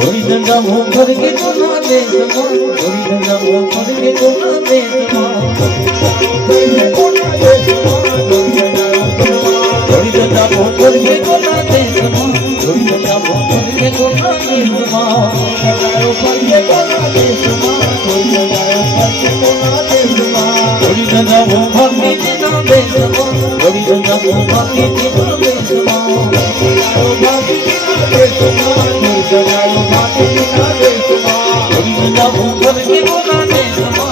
थोड़ी धंधा मुंह भर के तो ना दे समा थोड़ी धंधा मुंह भर के तो ना दे समा थोड़ी धंधा मुंह भर के तो ना दे समा थोड़ी धंधा मुंह भर के तो ना दे समा थोड़ी धंधा मुंह भर के तो ना दे समा थोड़ी धंधा मुंह भर के तो ना दे समा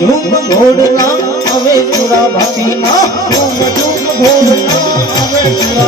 झूम घोड़ना हमें चुरा भाती ना झूम घोड़ना हमें चुरा